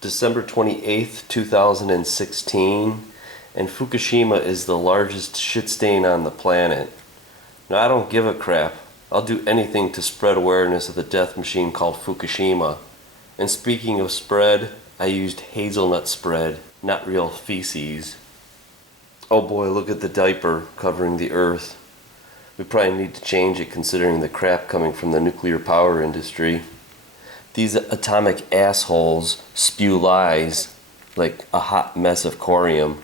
December 28th, 2016, and Fukushima is the largest shit stain on the planet. Now, I don't give a crap. I'll do anything to spread awareness of the death machine called Fukushima. And speaking of spread, I used hazelnut spread, not real feces. Oh boy, look at the diaper covering the earth. We probably need to change it considering the crap coming from the nuclear power industry. These atomic assholes spew lies like a hot mess of corium.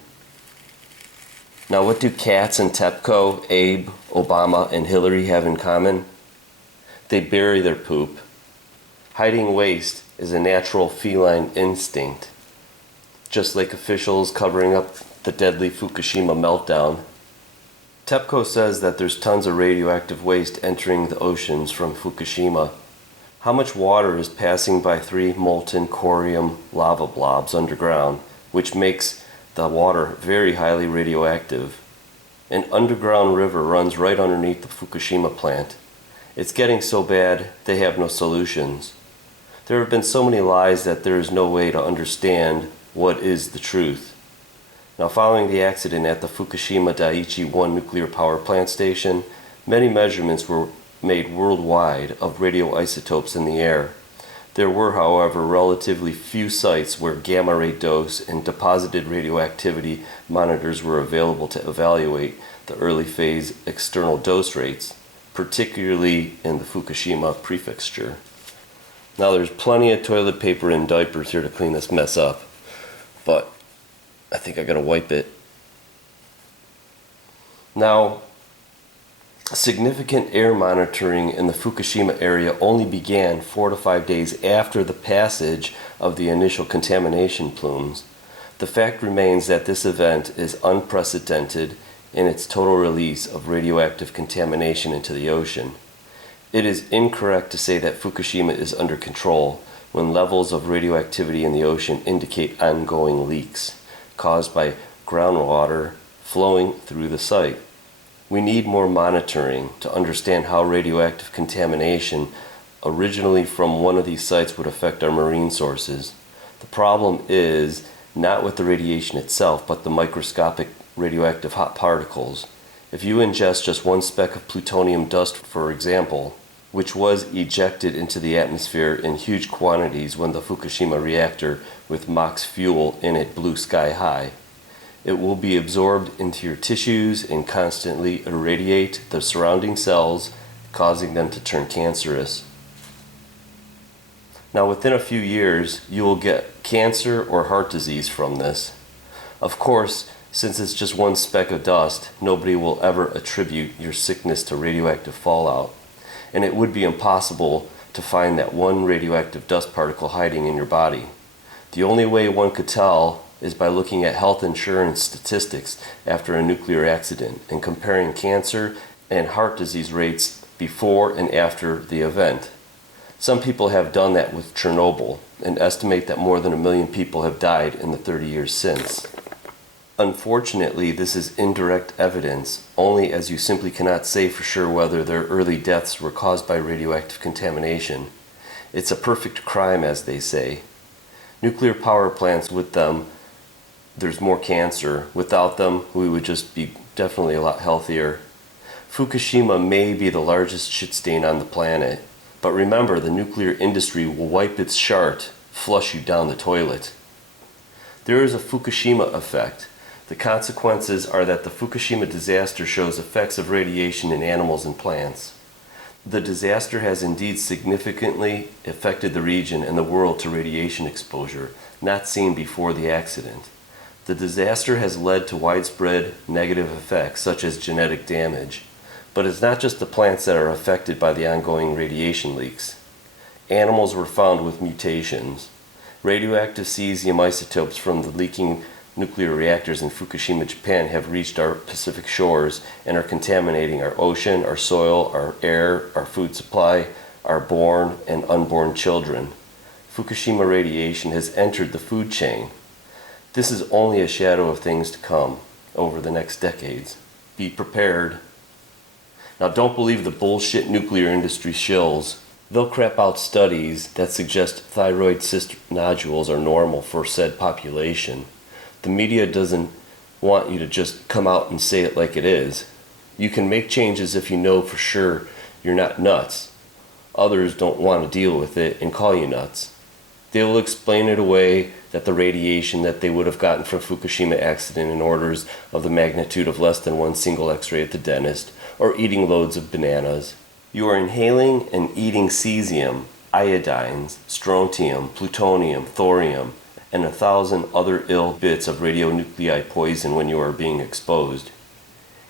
Now, what do Katz and TEPCO, Abe, Obama, and Hillary have in common? They bury their poop. Hiding waste is a natural feline instinct, just like officials covering up the deadly Fukushima meltdown. TEPCO says that there's tons of radioactive waste entering the oceans from Fukushima. How much water is passing by 3 molten corium lava blobs underground, which makes the water very highly radioactive? An underground river runs right underneath the Fukushima plant. It's getting so bad they have no solutions. There have been so many lies that there is no way to understand what is the truth. Now, following the accident at the Fukushima Daiichi 1 nuclear power plant station, many measurements were made worldwide of radioisotopes in the air. There were, however, relatively few sites where gamma ray dose and deposited radioactivity monitors were available to evaluate the early phase external dose rates, particularly in the Fukushima prefecture. Now, there's plenty of toilet paper and diapers here to clean this mess up, but I think I gotta wipe it. Now, significant air monitoring in the Fukushima area only began 4 to 5 days after the passage of the initial contamination plumes. The fact remains that this event is unprecedented in its total release of radioactive contamination into the ocean. It is incorrect to say that Fukushima is under control when levels of radioactivity in the ocean indicate ongoing leaks caused by groundwater flowing through the site. We need more monitoring to understand how radioactive contamination originally from one of these sites would affect our marine sources. The problem is not with the radiation itself, but the microscopic radioactive hot particles. If you ingest just one speck of plutonium dust, for example, which was ejected into the atmosphere in huge quantities when the Fukushima reactor with MOX fuel in it blew sky high, it will be absorbed into your tissues and constantly irradiate the surrounding cells, causing them to turn cancerous. Now, within a few years, you will get cancer or heart disease from this. Of course, since it's just one speck of dust, nobody will ever attribute your sickness to radioactive fallout, and it would be impossible to find that one radioactive dust particle hiding in your body. The only way one could tell is by looking at health insurance statistics after a nuclear accident and comparing cancer and heart disease rates before and after the event. Some people have done that with Chernobyl and estimate that more than 1 million people have died in the 30 years since. Unfortunately, this is indirect evidence, only as you simply cannot say for sure whether their early deaths were caused by radioactive contamination. It's a perfect crime, as they say. Nuclear power plants, with them, there's more cancer. Without them, we would just be definitely a lot healthier. Fukushima may be the largest shit stain on the planet, but remember, the nuclear industry will wipe its chart, flush you down the toilet. There is a Fukushima effect. The consequences are that the Fukushima disaster shows effects of radiation in animals and plants. The disaster has indeed significantly affected the region and the world to radiation exposure, not seen before the accident. The disaster has led to widespread negative effects, such as genetic damage. But it's not just the plants that are affected by the ongoing radiation leaks. Animals were found with mutations. Radioactive cesium isotopes from the leaking nuclear reactors in Fukushima, Japan have reached our Pacific shores and are contaminating our ocean, our soil, our air, our food supply, our born and unborn children. Fukushima radiation has entered the food chain. This is only a shadow of things to come over the next decades. Be prepared. Now, don't believe the bullshit nuclear industry shills. They'll crap out studies that suggest thyroid cyst nodules are normal for said population. The media doesn't want you to just come out and say it like it is. You can make changes if you know for sure you're not nuts. Others don't want to deal with it and call you nuts. They will explain it away that the radiation that they would have gotten from Fukushima accident in orders of the magnitude of less than one single x-ray at the dentist, or eating loads of bananas. You are inhaling and eating cesium, iodines, strontium, plutonium, thorium, and 1,000 other ill bits of radionuclide poison when you are being exposed.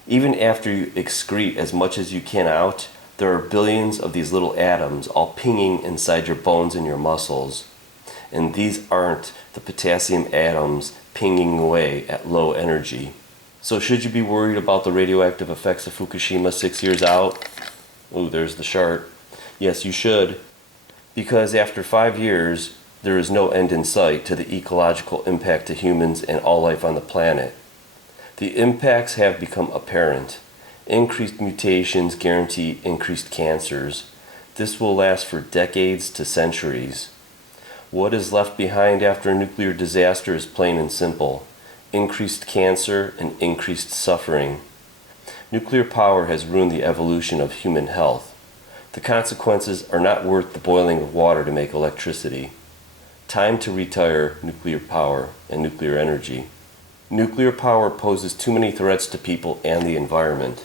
Even after you excrete as much as you can out, there are billions of these little atoms all pinging inside your bones and your muscles. And these aren't the potassium atoms pinging away at low energy. So should you be worried about the radioactive effects of Fukushima 6 years out? Ooh, there's the chart. Yes, you should. Because after 5 years, there is no end in sight to the ecological impact to humans and all life on the planet. The impacts have become apparent. Increased mutations guarantee increased cancers. This will last for decades to centuries. What is left behind after a nuclear disaster is plain and simple: increased cancer and increased suffering. Nuclear power has ruined the evolution of human health. The consequences are not worth the boiling of water to make electricity. Time to retire nuclear power and nuclear energy. Nuclear power poses too many threats to people and the environment.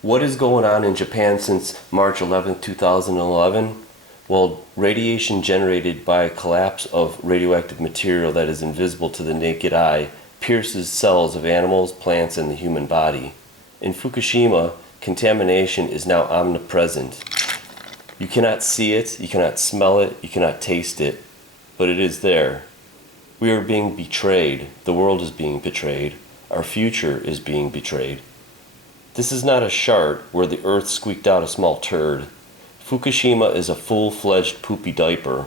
What is going on in Japan since March 11, 2011? Well, radiation generated by collapse of radioactive material that is invisible to the naked eye pierces cells of animals, plants, and the human body. In Fukushima, contamination is now omnipresent. You cannot see it, you cannot smell it, you cannot taste it, but it is there. We are being betrayed. The world is being betrayed. Our future is being betrayed. This is not a chart where the earth squeaked out a small turd. Fukushima is a full-fledged poopy diaper.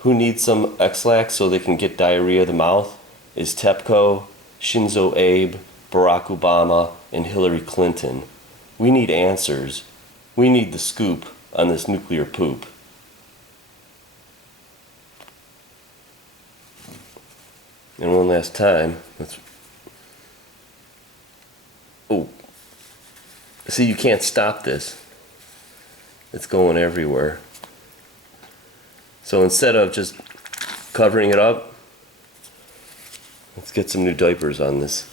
Who needs some X-Lax so they can get diarrhea of the mouth? Is TEPCO, Shinzo Abe, Barack Obama, and Hillary Clinton. We need answers. We need the scoop on this nuclear poop. And one last time, see, you can't stop this. It's going everywhere. So instead of just covering it up, let's get some new diapers on this.